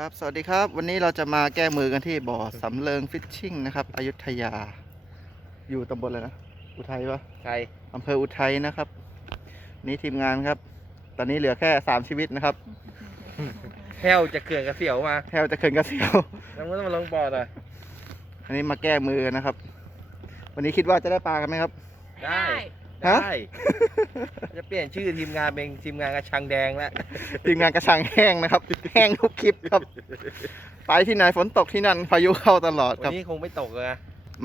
ครับ สวัสดีครับ วันนี้เราจะมาแก้มือกันที่บ่อสำเริงฟิชชิ่งนะครับ อยุธยา อยู่ตำบลอะไรนะ อุทัยปะใครอำเภออุทัยนะครับ นี่ทีมงานครับ ตอนนี้เหลือแค่สามชีวิตนะครับแห้วจะเกลื่อนกระเสียวมาแทบจะเขินกระเสียว แล้วมันต้องมาลงปอดอะอันนี้มาแก้มือนะครับ วันนี้คิดว่าจะได้ปลากันไหมครับ ได้ ฮะ ได้ จะเปลี่ยนชื่อทีมงานเป็นทีมงานกระชังแดงแล้วทีมงานกระชังแห้งนะครับ แห้งทุกคลิปครับ ไปที่ไหนฝนตกที่นั่นพายุเข้าตลอดควัรับนนี้คงไม่ตกเลยนะ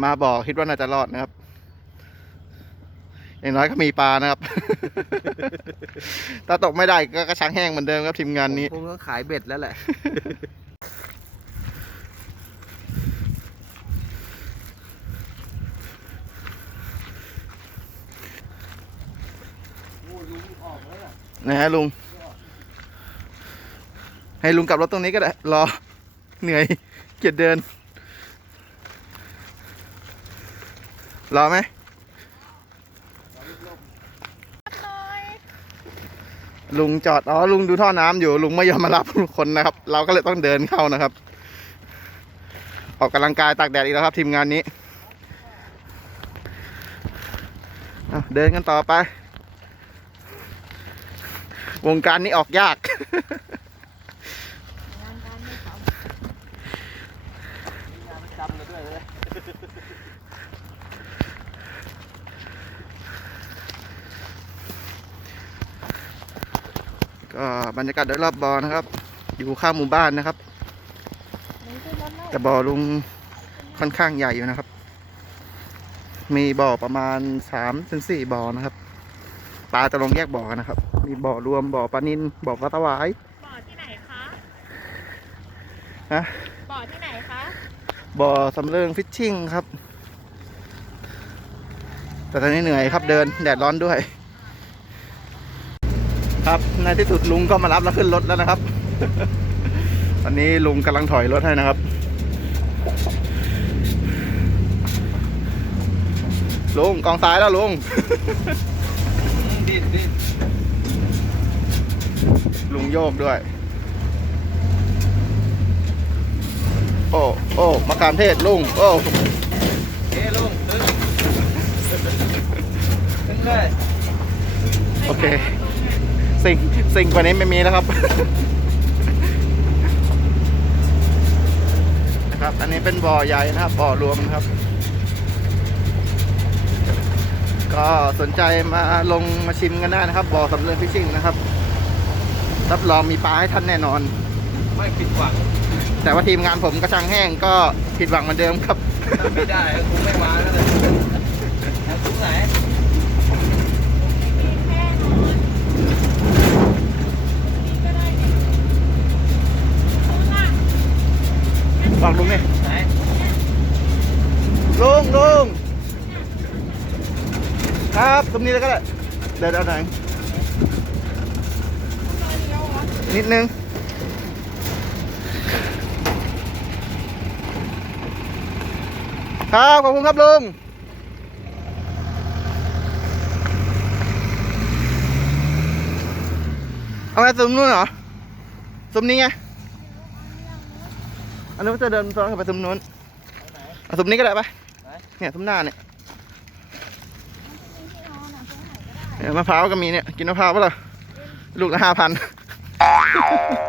มาบ่อคิดว่าน่าจะรอดนะครับ อย่างน้อยก็มีปลานะครับ ถ้าตกไม่ได้ก็กระชังแห้งเหมือนเดิมครับทีมงานนี้คงต้องขายเบ็ดแล้วแหละ นะฮะลุง ให้ลุงกลับรถตรงนี้ก็ได้ รอ เหนื่อย เกียดเดิน รอไหมลุงจอด อ๋อ ลุงดูท่อน้ำอยู่ ลุงไม่ยอมมารับคนนะครับ เราก็เลยต้องเดินเข้านะครับ ออกกำลังกายตากแดดอีกแล้วครับ ทีมงานนี้ เดินกันต่อไป วงการนี้ออกยาก ก็บรรยากาศโดยรอบบอ่อนะครับ อยู่ข้างหมู่บ้านนะครับ แต่บ่อลุงค่อนข้างใหญ่อยู่นะครับ มีบ่อประมาณสามถึงสี่บ่อนะครับ ปลาจะลงแยกบ่อนะครับ มีบ่อรวมบ่อปลานินบ่อปลาตะหวายบ่อที่ไหนคะฮะบ่อที่ไหนคะบ่อสำเริงฟิชชิ่งครับ แต่ตอนนี้เหนื่อยครับเดินแดดร้อนด้วย ครับในที่สุดลุงก็มารับแล้วขึ้นรถแล้วนะครับ ตอนนี้ลุงกำลังถอยรถให้นะครับลุงกองซ้ายแล้วลุงดิ้นดิ้น ลุงโยกด้วย โอ้โอ้มะขามเทศลุง โอ้เอ้ลุงตึ้งตึ้งเลยโอเค สิ่งสิ่งกว่านี้ไม่มีแล้วครับนะครับ อันนี้เป็นบ่อใหญ่นะครับบ่อรวมนะครับ ก็สนใจมาลงมาชิมกันได้นะครับบ่อสำเร็จฟิชชิ่งนะครับ รับรองมีปลาให้ท่านแน่นอน ไม่ผิดหวังแต่ว่าทีมงานผมกระชังแห้งก็ผิดหวังเหมือนเดิมครับ ไม่ได้คงไม่มาแล้วเลยเอาทุกไหนบอกลุงนี่ลุงลุงครับ ตรงนี้เลยก็ได้เดี๋ยวเอาไหน นิดนึง ครับ ขอบคุณครับลุงเอาไงซุ้มนู้นเหรอซุ้มนี้ไงอันนู้นจะเดินซ้อนเข้าไปซุ้มนู้นเอาซุ้มนี้ก็ได้ปะเนี่ยซุ้มหน้าเนี่ยเนี่ยมะพร้าวก็มีเนี่ย กินมะพร้าวปะล่ะลูกละห้าพัน Ha ha ha!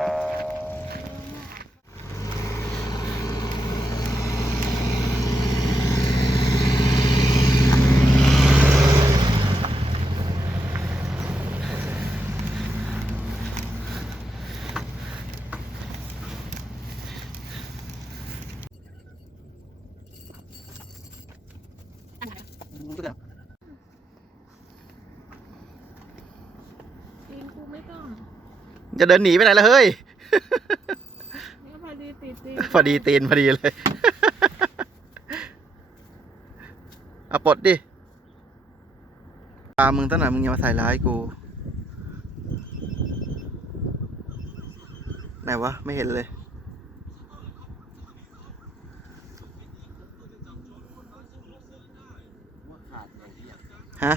จะเดินหนีไปไหนล่ะเฮ้ยนี่ก็พอดีติดตีนพอดีตีนพอดีเลยเอาปลดดิปลามึงตั้งไหนมึงอย่ามาใส่ร้ายกู ไหนวะ ไม่เห็นเลย ฮะ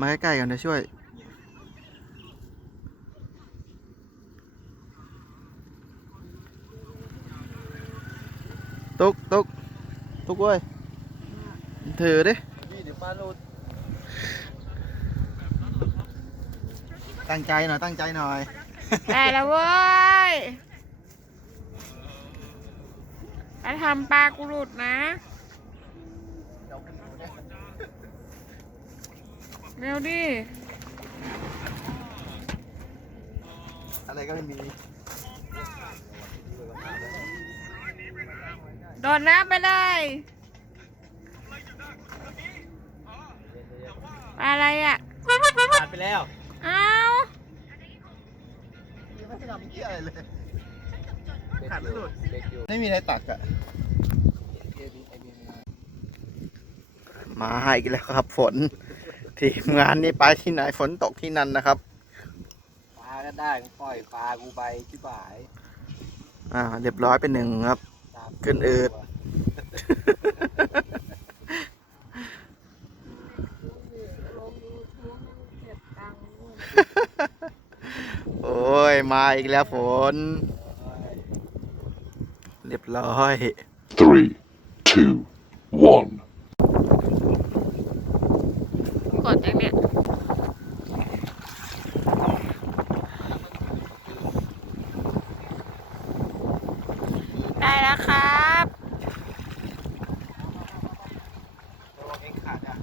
มาใกล้ๆก่อนเดี๋ยวช่วย ตุกตุกตุกเว้ยถือดิพี่เดี๋ยวปลาหลุดตั้งใจหน่อย ตั้งใจหน่อย ได้แล้วเว้ยถ้าทำปลากูหลุดนะ เร็วดิ อะไรก็ไม่มี โดดน้ำไปเลยปลาอะไรอะผ่านไปแล้วเอาไม่ทำเหี้ยอะไรเลย ขาดไม่หลุด เด็กอยู่ไม่มีอะไรตักอะเกมนี้ไอเมียงานมาอีกแล้วครับ ฝน ทีมงานนี้ไปที่ไหนฝนตกที่นั่นนะครับ ปลาก็ได้ปล่อยปลากูไปที่บ่าย อ่า เรียบร้อยเป็นหนึ่งครับตาม ขึ้นอืดโอ้ย มาอีกแล้วฝน เรียบร้อย Three, two, one. กดอย่างเนี้ยได้แล้วครับ ระวังเองขาดอะ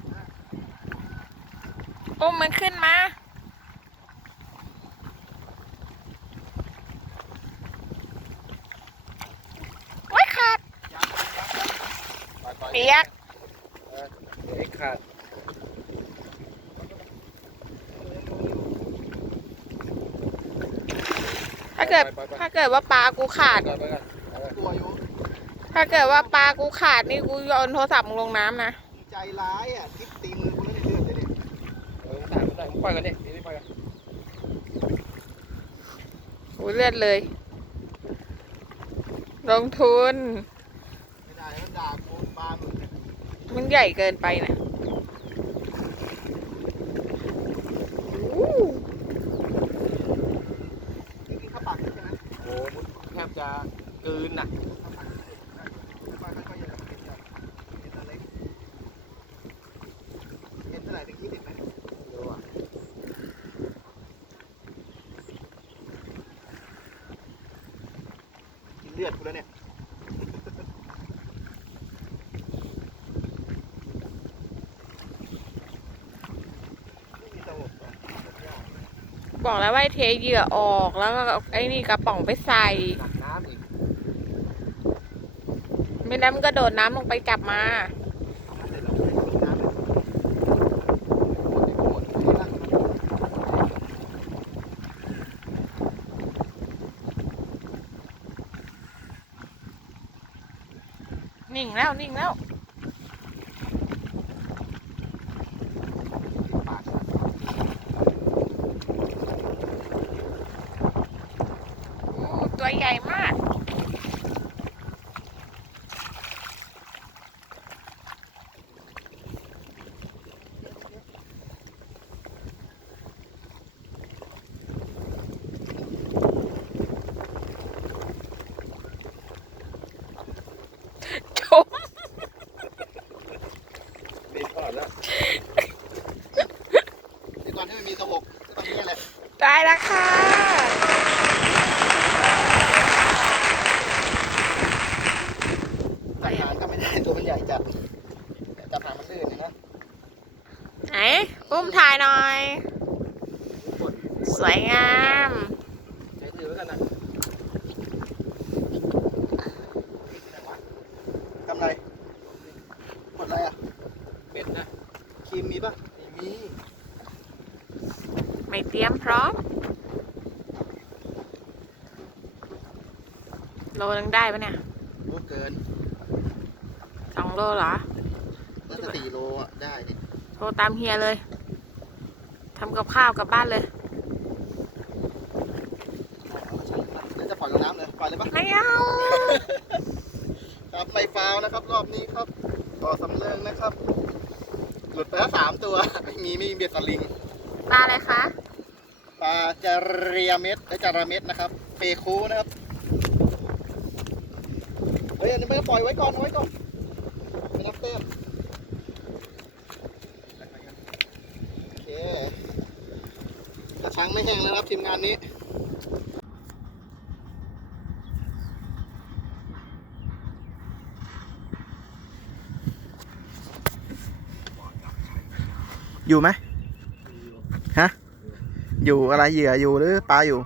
อุ้มมันขึ้นมา โอ้ยขาด ปล่อยปล่อยเปียกเออเดี๋ยวเองขาดถ้าเกิดปล่อยปล่อยถ้าเกิดว่าปลากูขาดปล่อยไปก่อนเอาไปตัวอยู่ถ้าเกิดว่าปลากูขาดนี่กูโยนโทรศัพท์มึงลงน้ำนะ ใจร้ายอะทิปตีมือกูแล้วเนี่ยเลือดเลยเนี่ยเออถ่ายไม่ได้มึงปล่อยกันดินี่ปล่อยกันโอ้ยเลือดเลย ลงทุน ไม่ได้มันด่ากูปลาหมึกเนี่ย มึงใหญ่เกินไปนะอู้นี่กินข้าวปักใช่ไหมโอ้โหแทบจะกลืนน่ะข้าวปักค่อยๆอย่าเห็นจ้ะเห็นตัวเล็กเห็นเท่าไหร่ถึงยี่สิบไหมดูอะกินเลือดกูแล้วเนี่ย ไม่มีตะอบหรอ บอกแล้วว่าให้ เทเหยื่อออกแล้วก็เอาไอ้นี่กระป๋องไปใส่ หนักน้ำอีกไม่นั้นมันก็โดดน้ำลงไปจับมา เสร็จแล้วไม่ได้น้ำเลยหมดหมดนิ่งแล้วนิ่งแล้ว ปาก โอ้ ตัวใหญ่มาก จมบินก่อนแล้วไอ้ตอนที่มันมีตะอบก็ต้องมีอะไรได้แล้วค่ะ จับหางก็ไม่ได้ตัวมัน ใหญ่จัดจับหางมันลื่นเห็นไหมไหนอุ้มถ่ายหน่อย สวยงามใช้ถือไว้กันนะทำไรกดอะไรอะเป็ดนะ ครีมมีป่ะไม่มี ไม่เตรียมพร้อม โลนึงได้ปะเนี่ยโอ้เกิน สองโลเหรอน่าจะสี่โลอะได้ดิโทรตามเฮียเลยทำกับข้าวกลับบ้านเลยเดี๋ยวจะปล่อยลงน้ำเลยปล่อยเลยปะไม่เอาครับไม่ฟาวนะครับ รอบนี้ครับต่อสำเริงนะครับ หลุดไปแล้วสามตัว ไม่มีไม่มีเบียดสลิงปลาอะไรคะปลาจาเรียเม็ดและจาระเม็ดนะครับเปคูนะครับเฮ้ยฮ้ยอันนี้ไม่ต้องปล่อยไว้ก่อนเอาไว้ก่อนไม่นับเต็มโอเคกระชังไม่แห้งนะครับทีมงานนี้อยู่ไหมฮะ อยู่อะไรเหยื่ออยู่หรือปลาอยู่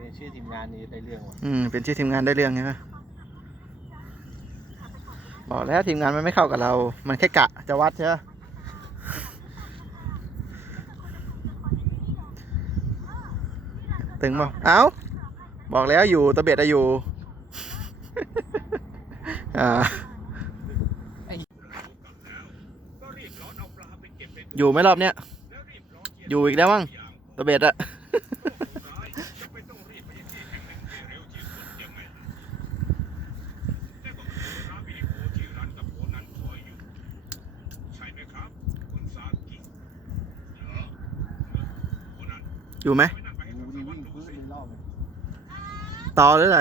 เป็นชื่อทีมงานนี้ได้เรื่องว่ะอืมเป็นชื่อทีมงานได้เรื่องใช่ไหมบอกแล้วทีมงานมันไม่เข้ากับเรา มันแค่กะจะวัดใช่ไหมตึงเปล่าเอ้า บอกแล้วอยู่ตัวเบ็ดอะอยู่ อ่า อยู่ไหมรอบเนี้ย อยู่อีกแล้วมั้งตัวเบ็ดอะ อยู่ไหมดูดิวิ่งพื้นเลยรอบเลยต่อหรืออะไร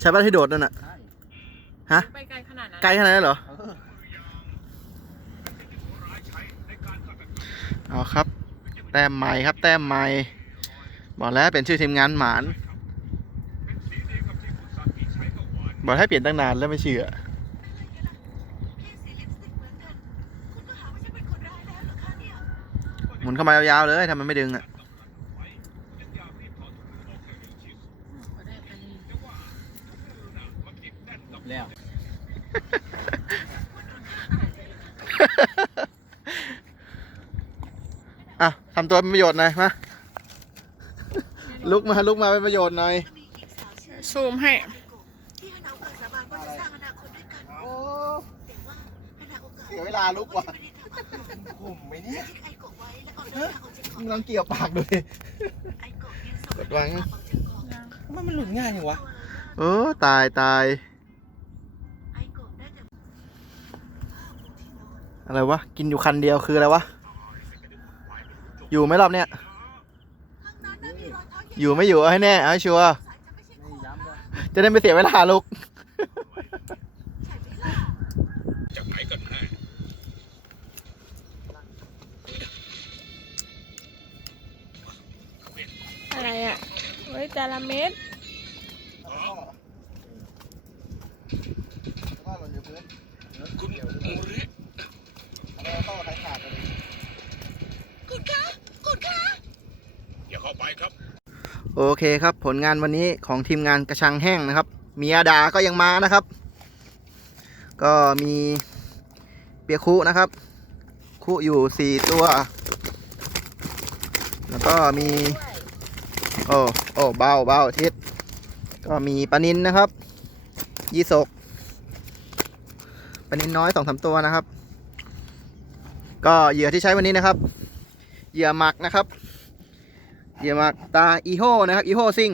ใช้บ้านที่โดดนั่นน่ะใช่ไปไกลขนาดนั้นไกลขนาดนั้นเหรอเออเอาครับ แต้มใหม่ครับ แต้มใหม่บอกแล้วเป็นชื่อทีมงานหมานบอกให้เปลี่ยนตั้งนานแล้วไม่เชื่อหมุนเข้ามายาวๆเลยทำไมไม่ดึงอะ แล้ว อะทำตัวเป็นประโยชน์หน่อยมาลุกมาลุกมาเป็นประโยชน์หน่อย ซูมให้ที่ให้น้องเปิดสาบานว่าจะสร้างอนาคตด้วยกันโอ้แต่ว่าอนาโอกาสเสียเวลาลุกว่ะไม่ได้ทำอะไรคุ้มไหมเนี่ยทิ้งไอ้กบไว้และเอาเรื่องราวของเจ้าขอมึงงลองเกี่ยวปากดูดิไอ้กบเนี่ยส่งกดวางออกจากของทำไมมันหลุดง่ายอย่างวะโอ้ตายตาย อะไรวะ กินอยู่คันเดียวคืออะไรวะ อยู่ไหมรอบเนี้ยข้างนั้นน่ะมีรอยเท้าเหยียบอยู่ไม่อยู่เอาให้แน่เอาให้ชัวร์สายจะไม่ใช่ไม่ย้ำเลยจะได้ไม่ เสียเวลาลุกใช่ไหมล่ะอะไรอะเฮ้ยแต่ละเม็ดโอเคครับ ผลงานวันนี้ของทีมงานกระชังแห้งนะครับมีอาดาก็ยังมานะครับ ก็มีเปียคุนะครับ คุอยู่สี่ตัว แล้วก็มี โอ้โอ้เบาเบาทิศก็มีปลานินนะครับ ยี่สกปลานินน้อยสองสามตัวนะครับ ก็เหยื่อที่ใช้วันนี้นะครับ เหยื่อหมักนะครับ เหยื่อหมักตาอีโฮนะครับอีโฮซิ่ง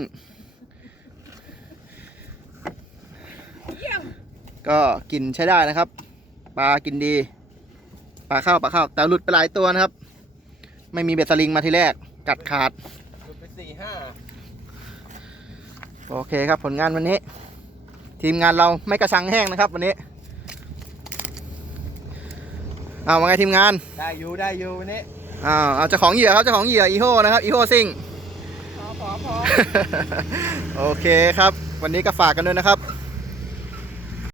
ก็กินใช้ได้นะครับ ปลากินดี ปลาเข้าปลาเข้า แต่หลุดไปหลายตัวนะครับ ไม่มีเบ็ดสลิงมาทีแรก กัดขาดหลุดไปสี่ห้าโอเคครับผลงานวันนี้ ทีมงานเราไม่กระชังแห้งนะครับวันนี้ เอาว่าไงทีมงาน ได้อยู่ได้อยู่วันนี้อ้าวเอาเจ้าของเหยื่อครับเจ้าของเหยื่ออีโฮนะครับอีโฮซิ่งพอพอพอ โอเคครับ วันนี้ก็ฝากกันด้วยนะครับ